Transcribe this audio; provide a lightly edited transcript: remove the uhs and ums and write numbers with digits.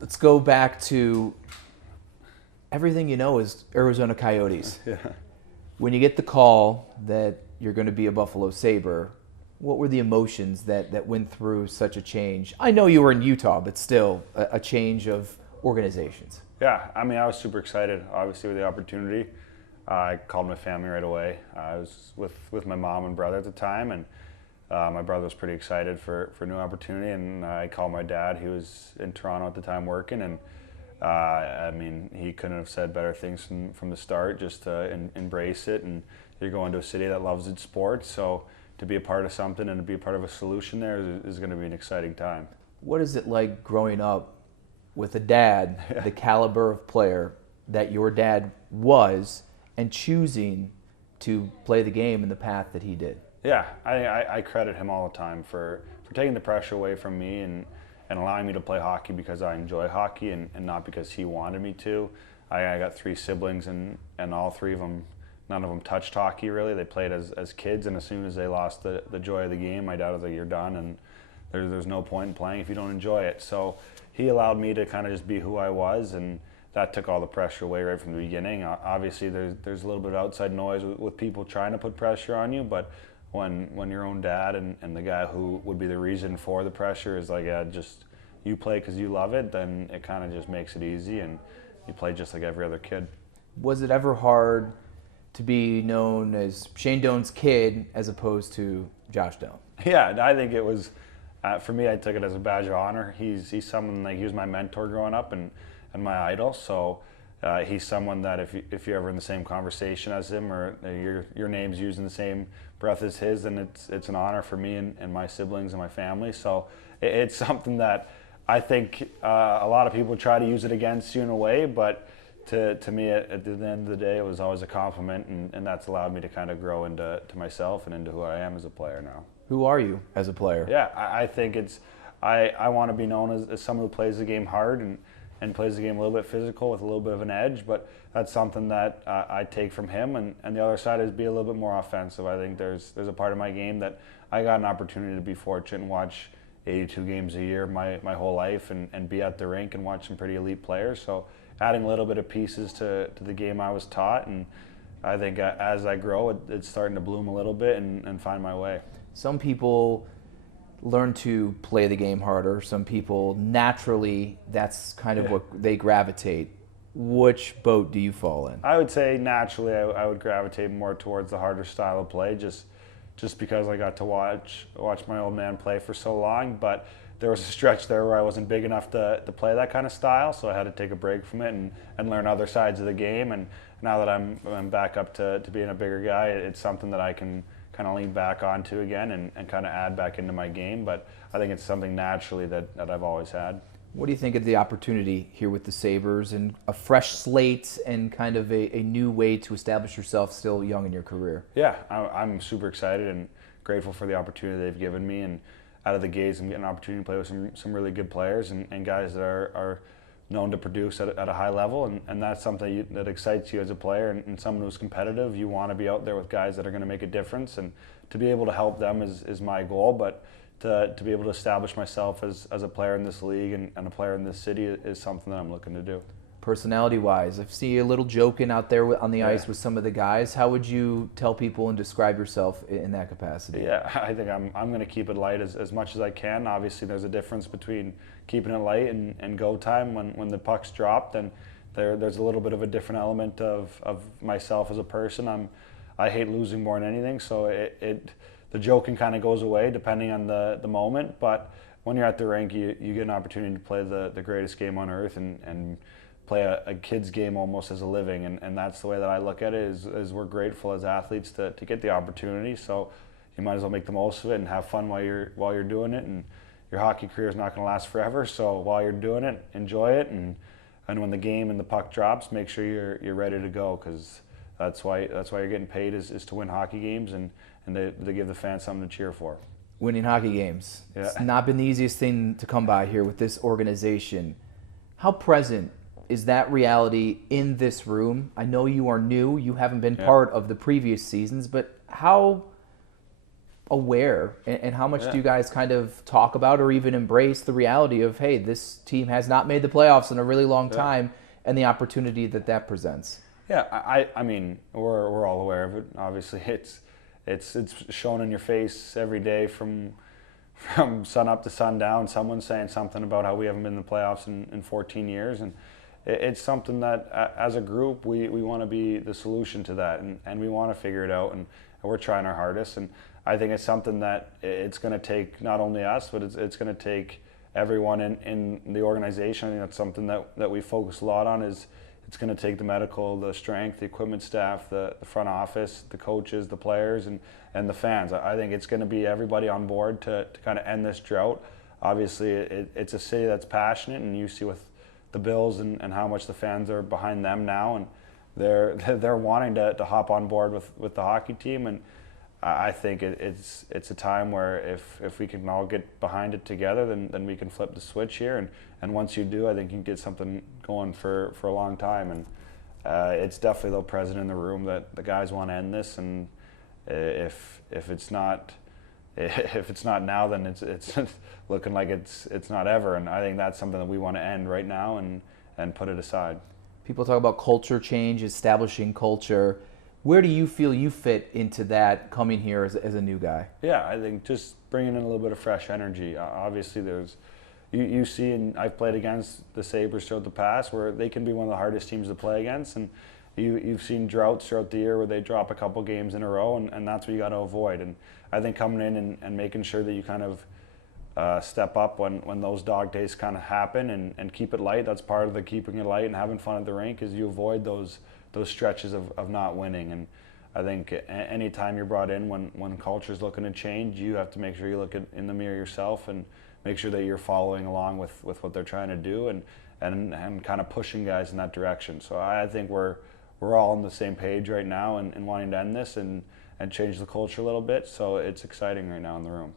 Let's go back to everything you know is Arizona Coyotes. Yeah. When you get the call that you're going to be a Buffalo Sabre, what were the emotions that went through such a change? I know you were in Utah, but still a change of organizations. Yeah, I mean, I was super excited, obviously, with the opportunity. I called my family right away. I was with my mom and brother at the time, and my brother was pretty excited for a new opportunity, and I called my dad. He was in Toronto at the time working, and I mean, he couldn't have said better things from the start, just to embrace it. And you're going to a city that loves its sports, so to be a part of something and to be a part of a solution there is going to be an exciting time. What is it like growing up with a dad, the caliber of player that your dad was, and choosing to play the game in the path that he did? Yeah, I credit him all the time for taking the pressure away from me and allowing me to play hockey because I enjoy hockey and not because he wanted me to. I got three siblings, and all three of them, none of them touched hockey really. They played as kids, and as soon as they lost the joy of the game, my dad was like, "You're done, and there's no point in playing if you don't enjoy it." So he allowed me to kind of just be who I was, and that took all the pressure away right from the beginning. Obviously, there's a little bit of outside noise with people trying to put pressure on you, but when your own dad and the guy who would be the reason for the pressure is like, yeah, just you play because you love it, then it kind of just makes it easy, and you play just like every other kid. Was it ever hard to be known as Shane Doan's kid as opposed to Josh Doan? Yeah, I think it was, for me, I took it as a badge of honor. He's someone, like, he was my mentor growing up and my idol, so he's someone that if you're ever in the same conversation as him, or your name's used in the same breath as his, then it's an honor for me and my siblings and my family. So it's something that I think a lot of people try to use it against you in a way, but to me, at the end of the day, it was always a compliment, and that's allowed me to kind of grow into myself and into who I am as a player now. Who are you as a player? Yeah, I think I want to be known as someone who plays the game hard and plays the game a little bit physical with a little bit of an edge, but that's something that I take from him. And the other side is be a little bit more offensive. I think there's a part of my game that I got an opportunity to be fortunate and watch 82 games a year my whole life and be at the rink and watch some pretty elite players. So adding a little bit of pieces to the game I was taught, and I think as I grow, it's starting to bloom a little bit and find my way. Some people learn to play the game harder. Some people naturally, that's kind of what they gravitate. Which boat do you fall in? I would say naturally I would gravitate more towards the harder style of play, just because I got to watch my old man play for so long. But there was a stretch there where I wasn't big enough to play that kind of style, so I had to take a break from it and learn other sides of the game. And now that I'm back up to being a bigger guy, it's something that I can kind of lean back onto again and kind of add back into my game. But I think it's something naturally that I've always had. What do you think of the opportunity here with the Sabres and a fresh slate and kind of a new way to establish yourself still young in your career? Yeah, I'm super excited and grateful for the opportunity they've given me. And out of the gates, I'm getting an opportunity to play with some really good players and guys that are known to produce at a high level. And that's something that excites you as a player and someone who's competitive. You want to be out there with guys that are going to make a difference. And to be able to help them is my goal. But to be able to establish myself as a player in this league and a player in this city is something that I'm looking to do. Personality-wise, I see you a little joking out there on the ice with some of the guys. How would you tell people and describe yourself in that capacity? Yeah, I think I'm going to keep it light as much as I can. Obviously, there's a difference between keeping it light and go time when the puck's dropped. And there's a little bit of a different element of myself as a person. I hate losing more than anything, so the joking kind of goes away depending on the moment. But when you're at the rink, you get an opportunity to play the greatest game on earth and play a kid's game almost as a living, and that's the way that I look at it. Is we're grateful as athletes to get the opportunity, so you might as well make the most of it and have fun while you're doing it. And your hockey career is not going to last forever, so while you're doing it, enjoy it, and when the game and the puck drops, make sure you're ready to go, because that's why you're getting paid is to win hockey games and they give the fans something to cheer for. Winning hockey games. Yeah. It's not been the easiest thing to come by here with this organization. How present is that reality in this room? I know you are new. You haven't been part of the previous seasons, but how aware, and how much Yeah. do you guys kind of talk about or even embrace the reality of, hey, this team has not made the playoffs in a really long time, and the opportunity that that presents? Yeah, I mean, we're all aware of it. Obviously, it's shown in your face every day from sun up to sundown. Someone's saying something about how we haven't been in the playoffs in 14 years, and it's something that as a group we want to be the solution to that, and we want to figure it out, and we're trying our hardest. And I think it's something that it's going to take not only us, but it's going to take everyone in the organization. I think that's something that we focus a lot on. Is it's going to take the medical, the strength, the equipment staff, the front office, the coaches, the players, and the fans. I think it's going to be everybody on board to kind of end this drought. Obviously, it's a city that's passionate, and you see with the Bills and how much the fans are behind them now, and they're wanting to hop on board with the hockey team. And I think it's a time where if we can all get behind it together, then we can flip the switch here. And once you do, I think you can get something going for a long time. And it's definitely the president in the room that the guys want to end this. And if it's not now, then it's looking like it's not ever. And I think that's something that we want to end right now and put it aside. People talk about culture change, establishing culture. Where do you feel you fit into that coming here as a new guy? Yeah, I think just bringing in a little bit of fresh energy. Obviously, you see, and I've played against the Sabres throughout the past, where they can be one of the hardest teams to play against, and you've seen droughts throughout the year where they drop a couple games in a row, and that's what you got to avoid. And I think coming in and making sure that you kind of step up when those dog days kind of happen, and keep it light. That's part of the keeping it light and having fun at the rink, is you avoid those stretches of not winning. And I think any time you're brought in when culture's looking to change, you have to make sure you look in the mirror yourself and make sure that you're following along with what they're trying to do, and kind of pushing guys in that direction. So I think we're all on the same page right now and wanting to end this and change the culture a little bit. So it's exciting right now in the room.